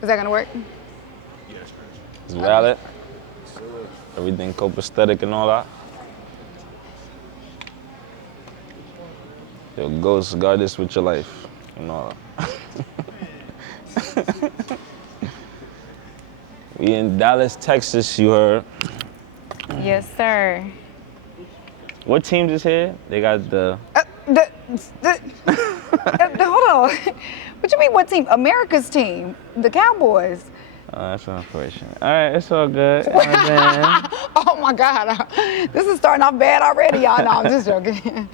Is that gonna work? It's valid. Everything copacetic and all that. Yo, Ghost, guard this with your life and all that. We in Dallas, Texas, you heard. Yes, sir. What teams is here? They got the... Hold on. What you mean, what team? America's team, the Cowboys. That's unfortunate. All right, it's all good. You know what I'm saying? Oh my God, this is starting off bad already, y'all. No, I'm just joking.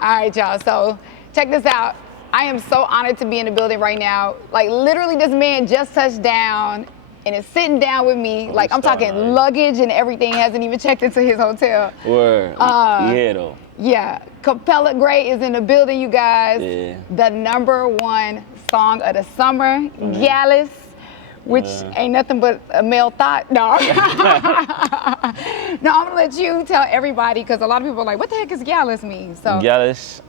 All right, y'all, so check this out. I am so honored to be in the building right now. Like, literally, this man just touched down and is sitting down with me. Like, I'm talking luggage and everything, hasn't even checked into his hotel. Word. Yeah, though. Yeah, Capella Grey is in the building, you guys. Yeah. The #1 song of the summer, Gyalis, which ain't nothing but a male thought. No. No, I'm gonna let you tell everybody, because a lot of people are like, what the heck does Gyalis mean? So Gyalis,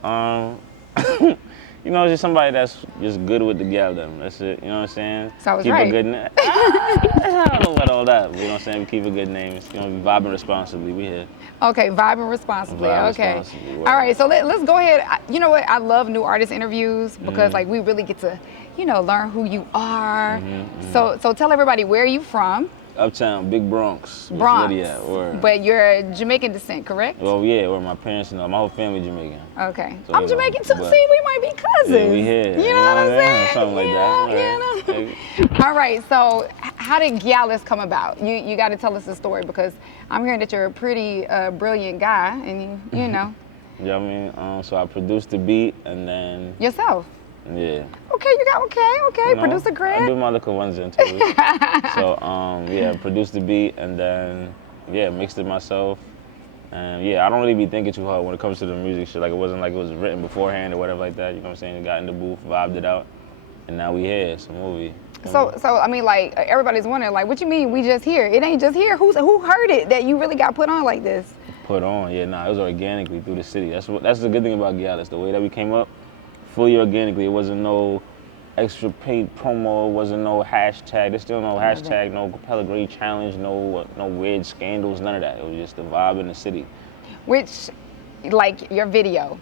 you know, just somebody that's just good with the gal them. That's it. You know what I'm saying? So keep right. a good name. I don't know about all that. But you know what I'm saying? We keep a good name. You know, we vibing responsibly. We here. Okay, vibing responsibly. Vibing okay. responsibly, All right, so let's go ahead. You know what? I love new artist interviews because like we really get to, you know, learn who you are. So tell everybody, where are you from? Uptown, Big Bronx. Bronx. Word. But you're Jamaican descent, correct? Well, yeah, where my parents, you know, my whole family Jamaican. Okay. So, I'm Jamaican too. See, we might be cousins. Yeah, we here. You know what I'm saying? Something like that. You know? All right, so how did Gyalis come about? You got to tell us the story, because I'm hearing that you're a pretty brilliant guy, and you know. Yeah, I mean, so I produced the beat and then... Yourself? Yeah. Okay, you got, okay, You know, producer Greg. I do my little ones in too. So, yeah, produced the beat and then, yeah, mixed it myself. And yeah, I don't really be thinking too hard when it comes to the music shit. Like, it wasn't like it was written beforehand or whatever like that. You know what I'm saying? Got in the booth, vibed it out, and now we here. It's a movie. So I mean, like, everybody's wondering, like, what you mean we just here? It ain't just here. Who heard it that you really got put on like this? Put on, yeah, nah, it was organically through the city. That's the good thing about Gyalis. The way that we came up, fully organically. It wasn't no extra paid promo. It wasn't no hashtag. There's still no hashtag, no Capella Grey challenge, no weird scandals, none of that. It was just the vibe in the city. Which, like your video.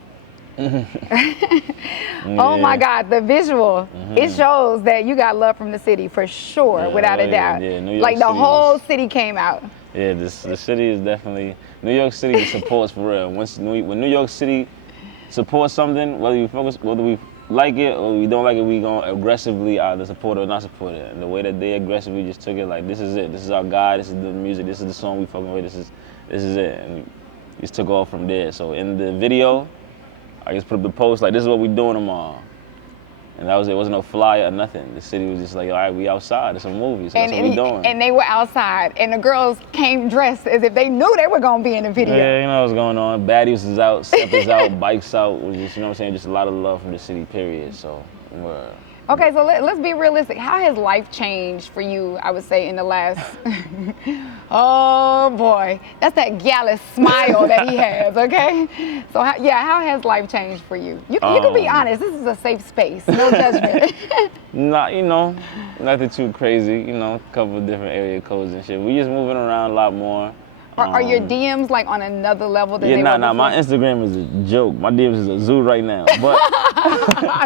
Oh my God, the visual. It shows that you got love from the city for sure, without a doubt. Yeah, New York like the City whole city came out. Yeah, the city is definitely, New York City supports for real. When New York City supports something, whether we like it or we don't like it, we gonna aggressively either support it or not support it. And the way that they aggressively just took it, like, this is it. This is our guy. This is the music. This is the song we fucking with. This is it. And just took off from there. So in the video, I just put up the post like, this is what we doing tomorrow. And that was it. It wasn't no flyer or nothing. The city was just like, all right, we outside. It's a movie, so that's what we doing. And they were outside, and the girls came dressed as if they knew they were gonna be in the video. Yeah, you know what's going on. Baddies is out, steppers out, bikes out. Was just, you know what I'm saying, just a lot of love from the city, period. So, Okay, so let's be realistic. How has life changed for you, I would say, in the last... Oh, boy. That's that Gyalis smile that he has, okay? So, how has life changed for you? You can be honest. This is a safe space. No judgment. Not, you know, nothing too crazy. You know, a couple of different area codes and shit. We just moving around a lot more. Are your DMs like on another level than they were before? My Instagram is a joke. My DMs is a zoo right now. But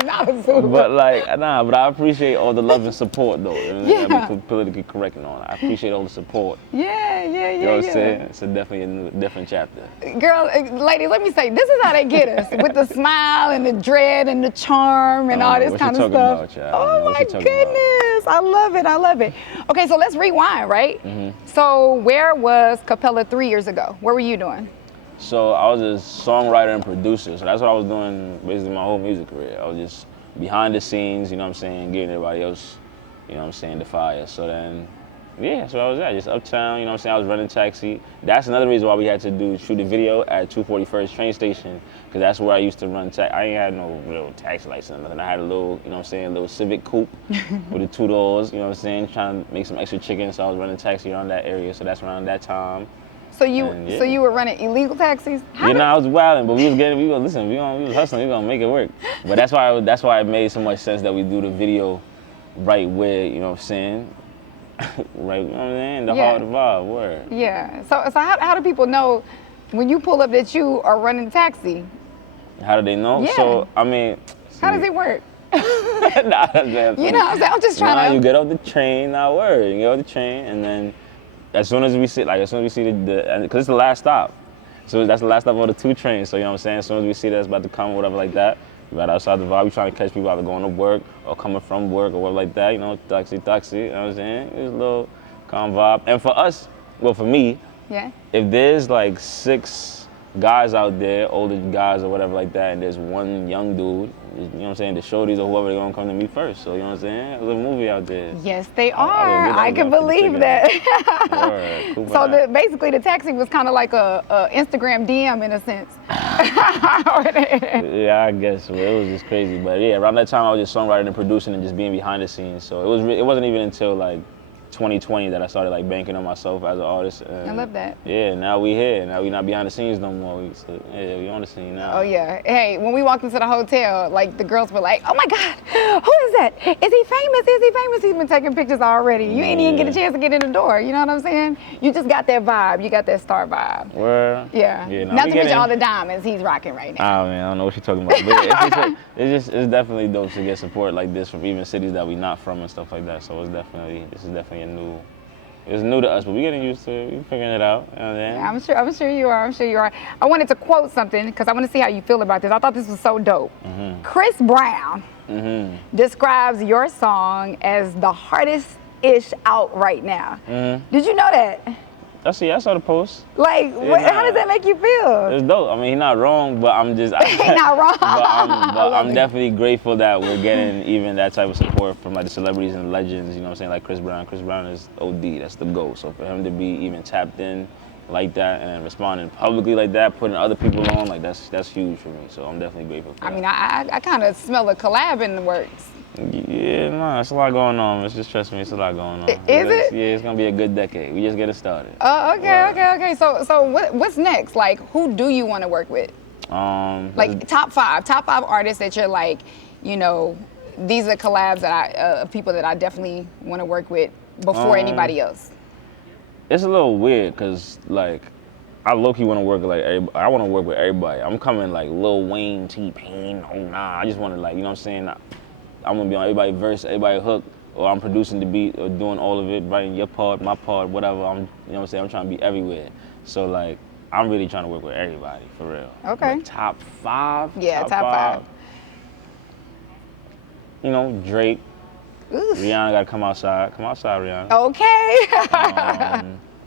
not a zoo. But but I appreciate all the love and support though. Yeah. Be politically correct and all that. I appreciate all the support. Yeah. You know what I'm saying? It's definitely a different chapter. Girl, ladies, let me say, this is how they get us. With the smile and the dread and the charm and all this kind of stuff. Oh my goodness. I love it. Okay, so let's rewind, right? So where was Capella 3 years ago? What were you doing? So I was a songwriter and producer. So that's what I was doing basically my whole music career. I was just behind the scenes, you know what I'm saying, getting everybody else, you know what I'm saying, the fire. So then, yeah, that's where I was at, just uptown, you know what I'm saying, I was running taxi. That's another reason why we had to shoot a video at 241st train station, because that's where I used to run taxi. I ain't had no real taxi license or nothing. I had a little, you know what I'm saying, little Civic coupe with the 2 doors, you know what I'm saying, trying to make some extra chicken, so I was running taxi around that area, so that's around that time. So you were running illegal taxis? I was wilding, but we was hustling, we gonna make it work. But that's why it made so much sense that we do the video right where, you know what I'm saying? Right, you know what I'm saying? The Yeah. heart of the vibe, word. Yeah. So how do people know when you pull up that you are running taxi? How do they know? Yeah. So, I mean, How does it work? nah, that's bad. You know what I'm saying? I'm just trying Nah, to. you get off the train, nah, word. You get off the train, and then as soon as we see the, because it's the last stop. So that's the last stop of the 2 trains. So, you know what I'm saying? As soon as we see that's about to come or whatever like that, we right outside the vibe, we trying to catch people either going to work or coming from work or whatever like that, you know, taxi, you know what I'm saying? It's a little calm vibe. And for us, well, for me, Yeah. if there's like 6 guys out there, older guys or whatever like that, and there's one young dude, you know what I'm saying, the shorties or whoever, they're gonna come to me first. So, you know what I'm saying? There's a movie out there. Yes, they I are. would get I can believe that. Word, cool for So that. basically, the taxi was kind of like a Instagram DM in a sense. Yeah, I guess so. It was just crazy, but yeah, around that time I was just songwriting and producing and just being behind the scenes. So it wasn't even until like 2020 that I started like banking on myself as an artist. And I love that. Yeah, now we here. Now we not behind the scenes no more. We on the scene now. Oh yeah. Hey, when we walked into the hotel, like the girls were like, "Oh my God, who is that? Is he famous? Is he famous?" He's been taking pictures already. You ain't even get a chance to get in the door. You know what I'm saying? You just got that vibe. You got that star vibe. Where? Yeah. Yeah, Not to mention all the diamonds he's rocking right now. Oh man, I don't know what you're talking about. But it's definitely dope to get support like this from even cities that we not from and stuff like that. So this is definitely a new. It's new to us, but we're getting used to it. We're figuring it out. You know what I'm saying? I'm sure you are. I'm sure you are. I wanted to quote something because I want to see how you feel about this. I thought this was so dope. Mm-hmm. Chris Brown describes your song as the hardest-ish out right now. Mm-hmm. Did you know that? I saw the post. Like, how does that make you feel? It's dope. I mean, he's not wrong, but I'm just. He's not wrong. But I'm definitely grateful that we're getting even that type of support from like the celebrities and legends. You know what I'm saying? Like Chris Brown. Chris Brown is OD. That's the GOAT. So for him to be even tapped in like that and responding publicly like that, putting other people on, like that's huge for me. So I'm definitely grateful for that. I mean, I kind of smell a collab in the works. Yeah, no, it's a lot going on. It's just trust me, it's a lot going on. Is it? Yeah, it's gonna be a good decade. We just getting started. Oh, okay. So what's next? Like, who do you want to work with? Like top five artists that you're like, you know, these are collabs that people that I definitely want to work with before anybody else. It's a little weird because like I low-key want to work with like everybody. I want to work with everybody. I'm coming like Lil Wayne, T-Pain. Oh nah, I just want to like, you know what I'm saying? I'm gonna be on everybody verse, everybody hook, or I'm producing the beat or doing all of it, writing your part, my part, whatever. You know what I'm saying? I'm trying to be everywhere. So like, I'm really trying to work with everybody for real. Okay. But top 5. Yeah, top five. You know, Drake. Oof. Rihanna gotta come outside. Come outside, Rihanna. Okay.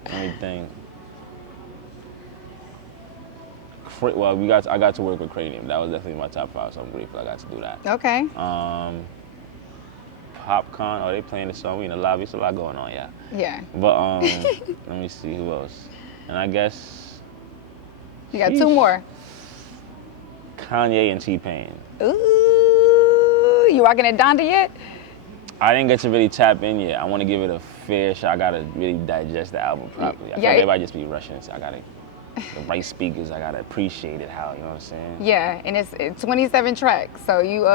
Let me think. Well, I got to work with Cranium. That was definitely my top 5, so I'm grateful I got to do that. Okay. Popcorn, they playing the song. We in the lobby, it's a lot going on, yeah. Yeah. But let me see who else. And I guess You got 2 more. Kanye and T-Pain. Ooh, you rocking at Donda yet? I didn't get to really tap in yet. I want to give it a fair shot. I gotta really digest the album properly. I feel like everybody just be rushing, so I gotta. The right speakers, I gotta appreciate it how, you know what I'm saying? Yeah, and it's 27 tracks, so you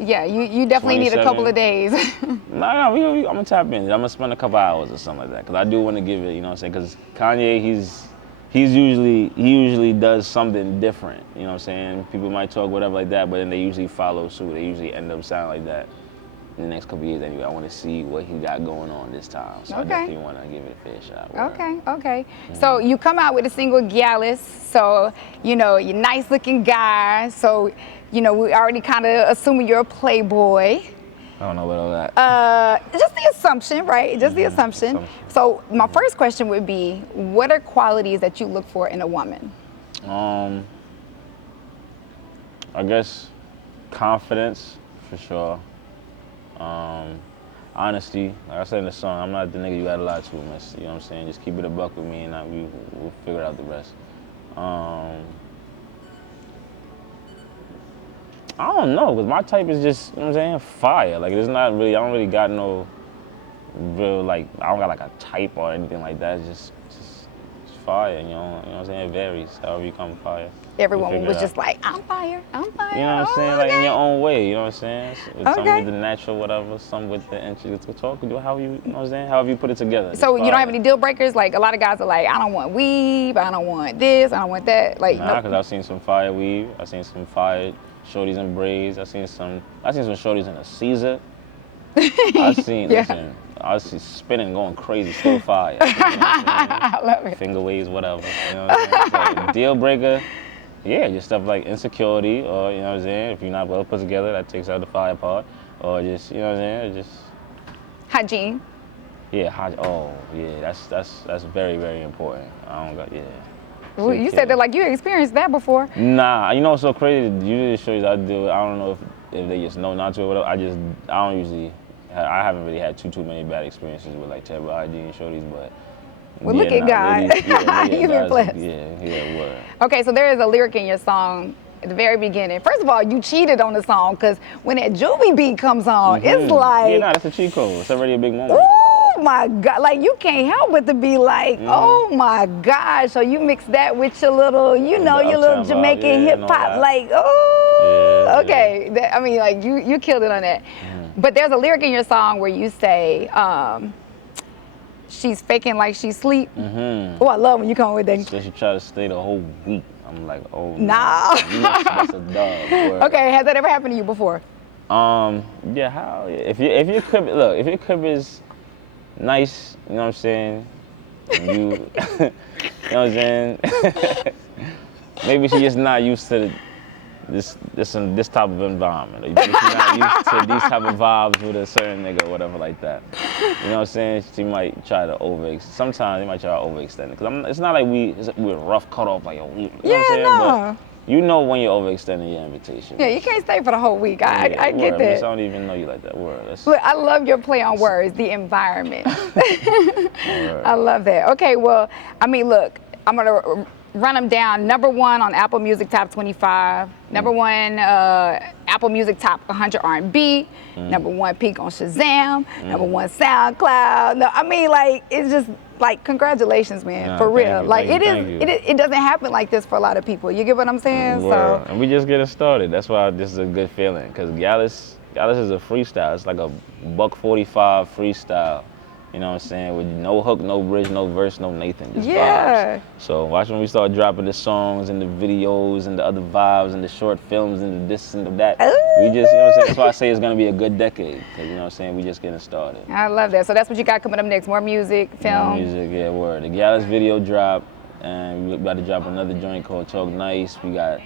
you definitely need a couple of days. No, I'm gonna tap in. I'm gonna spend a couple hours or something like that, because I do want to give it, you know what I'm saying? Because Kanye, he usually does something different, you know what I'm saying? People might talk whatever like that, but then they usually follow suit. They usually end up sounding like that in the next couple of years anyway. I want to see what he got going on this time, so I definitely want to give it a fair shot. Okay. So you come out with a single, Gyalis. So, you know, you're a nice looking guy. So, you know, we already kind of assuming you're a playboy. I don't know about all that. Just the assumption, right? Just the assumption. So my first question would be, what are qualities that you look for in a woman? I guess confidence, for sure. Honesty, like I said in the song, I'm not the nigga you gotta lie to, miss. You know what I'm saying? Just keep it a buck with me and we'll figure out the rest. I don't know, because my type is just, you know what I'm saying, fire. Like, it's not really, I don't really got no real, like, I don't got like a type or anything like that. It's just fire, you know what I'm saying? It varies, however you come fire. everyone figure was it just out. like, I'm fire, I'm fire. You know what I'm oh, saying? Like in okay. your own way, you know what I'm saying? Some Okay. with the natural, whatever, some with the intricate talk, do how you know what I'm saying? However you put it together. So It's you don't have fire. any deal breakers? Like a lot of guys are like, I don't want weave, I don't want this, I don't want that. Like, Nah, because I've seen some fire weave, I've seen some fire shorties and braids, I've seen some shorties in a Caesar. I've seen, Yeah. listen, I see spinning, going crazy, still fire. You know what I'm saying? I love it. Finger waves, whatever. You know what I'm saying? So, deal breaker, yeah, just stuff like insecurity, or you know what I'm saying. If you're not well put together, that takes out the fire part, or just you know what I'm saying, just Hygiene. yeah, oh yeah, that's very very important. I don't got yeah. Well, you said that like you experienced that before. Nah, you know what's so crazy? Usually the shows I do, I don't know if they just know not to or whatever. I don't usually. I haven't really had too many bad experiences with like terrible hygiene shorties, but. Well, look at God. You've been blessed. Yeah, word. Okay, so there is a lyric in your song at the very beginning. First of all, you cheated on the song because when that Juvie beat comes on, it's like, yeah, that's a cheat code. It's already a big moment. oh my God, like you can't help but to be like, oh my God. So you mix that with your little, you know, your little Uptown vibe, Jamaican yeah, hip and all hop, that. like, oh, Yeah, okay. I mean, like you killed it on that. But there's a lyric in your song where you say, she's faking like she sleep. Oh, I love when you come with that. So she tried to stay the whole week. I'm like, oh Nah. no. That's a dub. Word. Okay, has that ever happened to you before? Yeah, how? If your crib, look, if your crib is nice, you know what I'm saying. You, you know what I'm saying. Maybe she's just not used to this type of environment. Or maybe she's not used to these type of vibes with a certain nigga or whatever like that. You know what I'm saying? She might try to sometimes they might try to overextend it. Cause it's not like we're rough cut off like, yo, you know what I'm saying? No. But you know when you're overextending your invitation. Yeah, you can't stay for the whole week. I get word. that. I don't even know you like that word. Look, I love your play on words, the environment. I love that. Okay, well, I mean, look, I'm going to run them down. Number 1 on Apple Music Top 25. Number 1, Apple Music Top 100 R&B. Number 1 peak on Shazam. Number 1 SoundCloud. No, I mean, like, it's just like, congratulations, man, Nah, for real. you, like, thank it doesn't happen like this for a lot of people. You get what I'm saying? Word. And we just getting started. That's why this is a good feeling. Cause Gyalis is a freestyle. It's like a $145 freestyle. You know what I'm saying? With no hook, no bridge, no verse, no Nathan, just vibes. So watch when we start dropping the songs and the videos and the other vibes and the short films and the this and the that. We just, you know what I'm saying? That's why I say it's gonna be a good decade. Cause you know what I'm saying? We just getting started. I love that. So that's what you got coming up next. More music, film. More music, yeah, word. The Gyalis video drop, and we about to drop another joint called Talk Nice. We got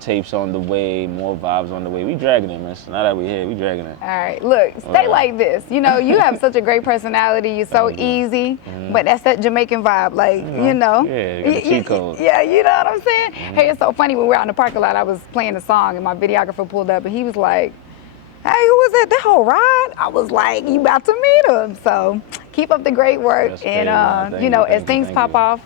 tapes on the way, more vibes on the way. We dragging it, man. So now that we're here, we dragging it. All right, look, stay like this. You know, you have such a great personality. You're so easy, but that's that Jamaican vibe, like, you know. Yeah, you got the cheat code. Yeah, you know what I'm saying? Hey, it's so funny, when we were out in the parking lot, I was playing a song, and my videographer pulled up, and he was like, hey, who was that? That whole ride? I was like, you about to meet him. So keep up the great work, That's and crazy, you know, as thank things you. pop off,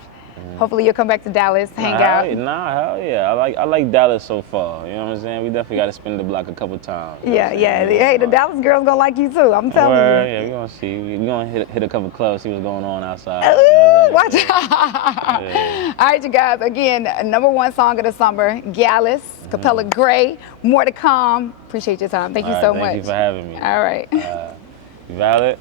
hopefully you'll come back to Dallas, hang out. Hell yeah. I like Dallas so far. You know what I'm saying? We definitely got to spin the block a couple times. Yeah. Hey, the Dallas girls gonna like you too. I'm telling you. Yeah, we gonna see. We gonna hit a couple clubs, see what's going on outside. Ooh, watch out. Yeah. All right, you guys. Again, number 1 song of the summer, Gyalis, Capella Grey. More to come. Appreciate your time. Thank you so much. Thank you for having me. All right. You valid?